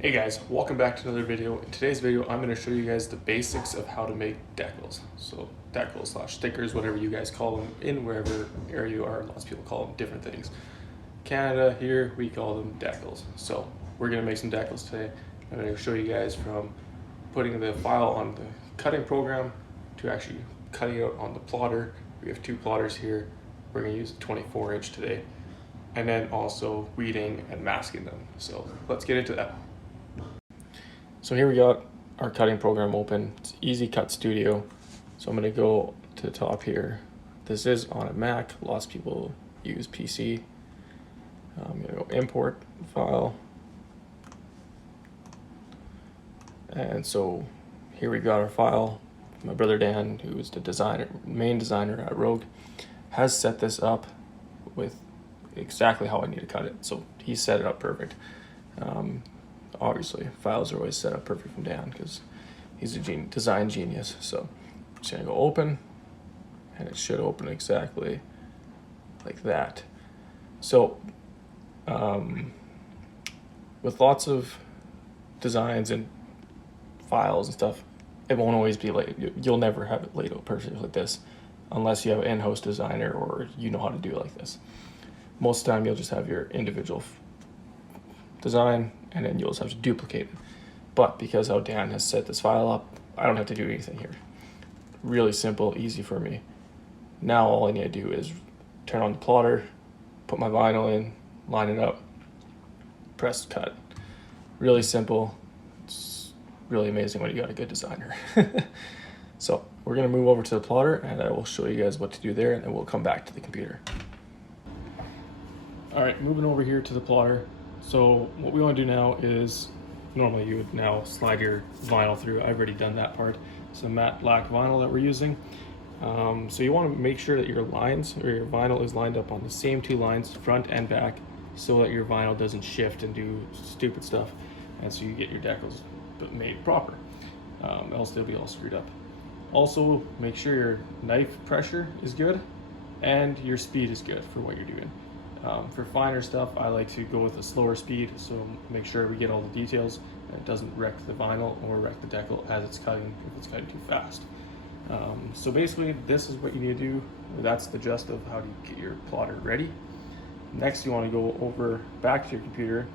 Hey guys, welcome back to another video. In today's video, I'm going to show you guys the basics of how to make decals. So decals slash stickers, whatever you guys call them in wherever area you are. Lots of people call them different things. Canada, here, we call them decals. So we're going to make some decals today. I'm going to show you guys from putting the file on the cutting program to actually cutting out on the plotter. We have two plotters here. We're going to use a 24-inch today. And then also weeding and masking them. So let's get into that. So here we got our cutting program open. It's Easy Cut Studio. So I'm going to go to the top here. This is on a Mac. Lots of people use PC. I'm going to go import file. And so here we got our file. My brother Dan, who is the main designer at Rogue, has set this up with exactly how I need to cut it. So he set it up perfect. Obviously, files are always set up perfect from Dan because he's a design genius. So I'm just gonna go open, and it should open exactly like that. So with lots of designs and files and stuff, it won't always be laid. You'll never have it laid out perfectly like this unless you have an in-house designer or you know how to do it like this. Most of the time, you'll just have your individual design and then you'll just have to duplicate it. But because how Dan has set this file up, I don't have to do anything here. Really simple, easy for me. Now all I need to do is turn on the plotter, put my vinyl in, line it up, press cut. Really simple. It's really amazing when you got a good designer. So we're gonna move over to the plotter and I will show you guys what to do there and then we'll come back to the computer. All right, moving over here to the plotter. So what we want to do now is, normally you would now slide your vinyl through. I've already done that part. It's a matte black vinyl that we're using. So you want to make sure that your lines or your vinyl is lined up on the same two lines, front and back, so that your vinyl doesn't shift and do stupid stuff. And so you get your decals made proper. Else they'll be all screwed up. Also, make sure your knife pressure is good and your speed is good for what you're doing. For finer stuff, I like to go with a slower speed, so make sure we get all the details and it doesn't wreck the vinyl or wreck the decal as it's cutting if it's cutting too fast. So basically, this is what you need to do. That's the gist of how to get your plotter ready. Next, you want to go over back to your computer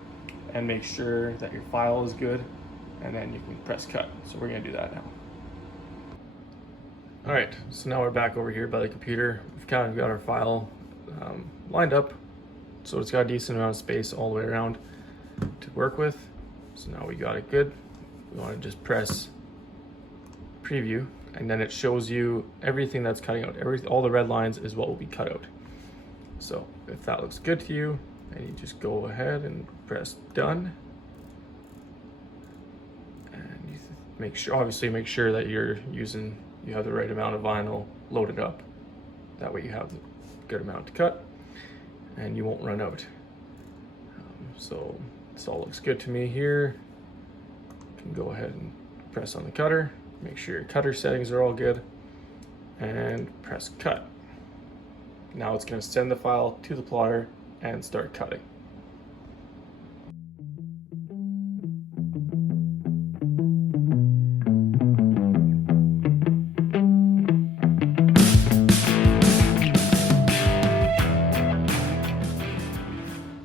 and make sure that your file is good, and then you can press cut. So we're going to do that now. All right, so now we're back over here by the computer. We've kind of got our file lined up. So it's got a decent amount of space all the way around to work with. So now we got it good. We want to just press preview and then it shows you everything that's cutting out. All the red lines is what will be cut out. So if that looks good to you, then you just go ahead and press done. And you obviously make sure that you have the right amount of vinyl loaded up. That way you have the good amount to cut and you won't run out. So this all looks good to me here. You can go ahead and press on the cutter, make sure your cutter settings are all good, and press cut. Now it's going to send the file to the plotter and start cutting.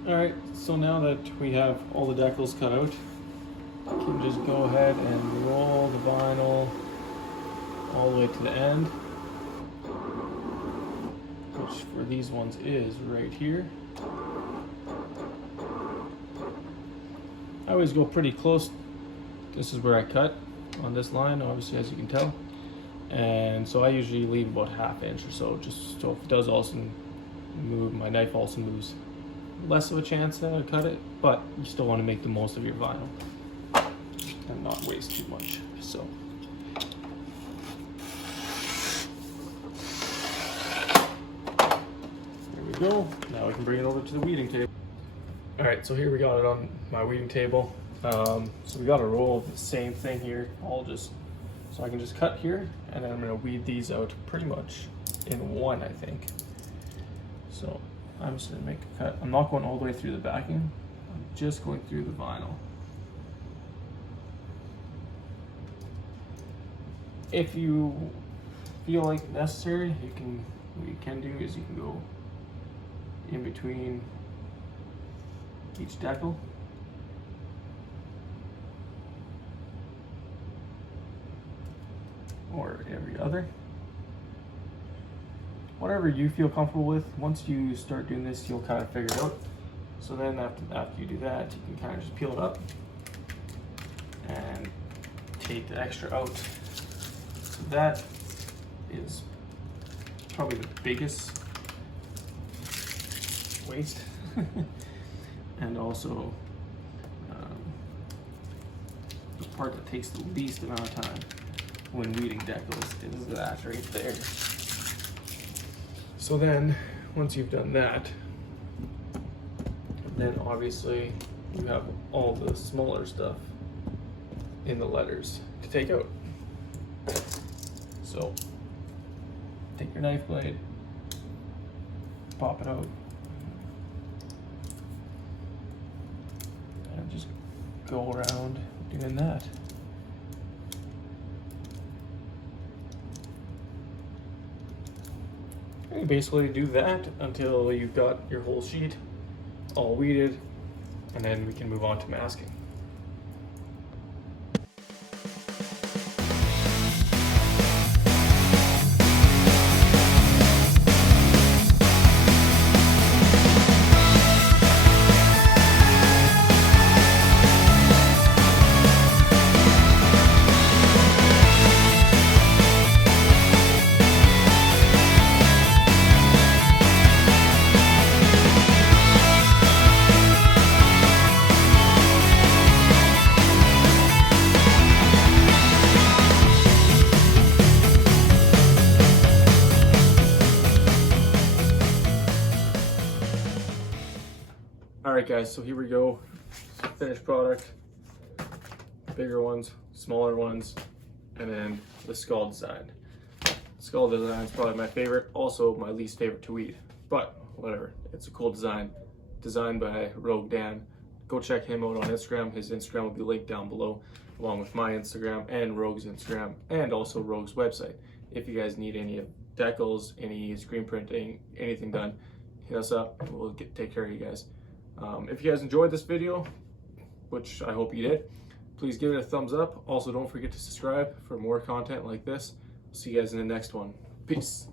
Alright, so now that we have all the decals cut out, you can just go ahead and roll the vinyl all the way to the end, which for these ones is right here. I always go pretty close. This is where I cut on this line, obviously, as you can tell. And so I usually leave about ½ inch or so, just so if it does also move, my knife also moves, less of a chance to cut it, but you still want to make the most of your vinyl and not waste too much. So there we go. Now we can bring it over to the weeding table. All right, so here we got it on my weeding table. So we got a roll of the same thing here, so I can just cut here, and then I'm going to weed these out pretty much in one, I think. So I'm just going to make a cut. I'm not going all the way through the backing. I'm just going through the vinyl. if you feel like necessary, what you can do is you can go in between each decal. Or every other. Whatever you feel comfortable with. Once you start doing this, you'll kind of figure it out. So then after you do that, you can kind of just peel it up and take the extra out. So that is probably the biggest waste. And also the part that takes the least amount of time when weeding decals is that right there. So then, once you've done that, then obviously you have all the smaller stuff in the letters to take out. So take your knife blade, pop it out, and just go around doing that. And you basically do that until you've got your whole sheet all weeded, and then we can move on to masking. Alright guys, so here we go. Finished product. Bigger ones, smaller ones, and then the skull design. Skull design is probably my favorite, also my least favorite to weed. But whatever, it's a cool design. Designed by Rogue Dan. Go check him out on Instagram. His Instagram will be linked down below, along with my Instagram and Rogue's Instagram, and also Rogue's website. If you guys need any decals, any screen printing, anything done, hit us up and we'll take care of you guys. If you guys enjoyed this video, which I hope you did, please give it a thumbs up. Also, don't forget to subscribe for more content like this. See you guys in the next one. Peace.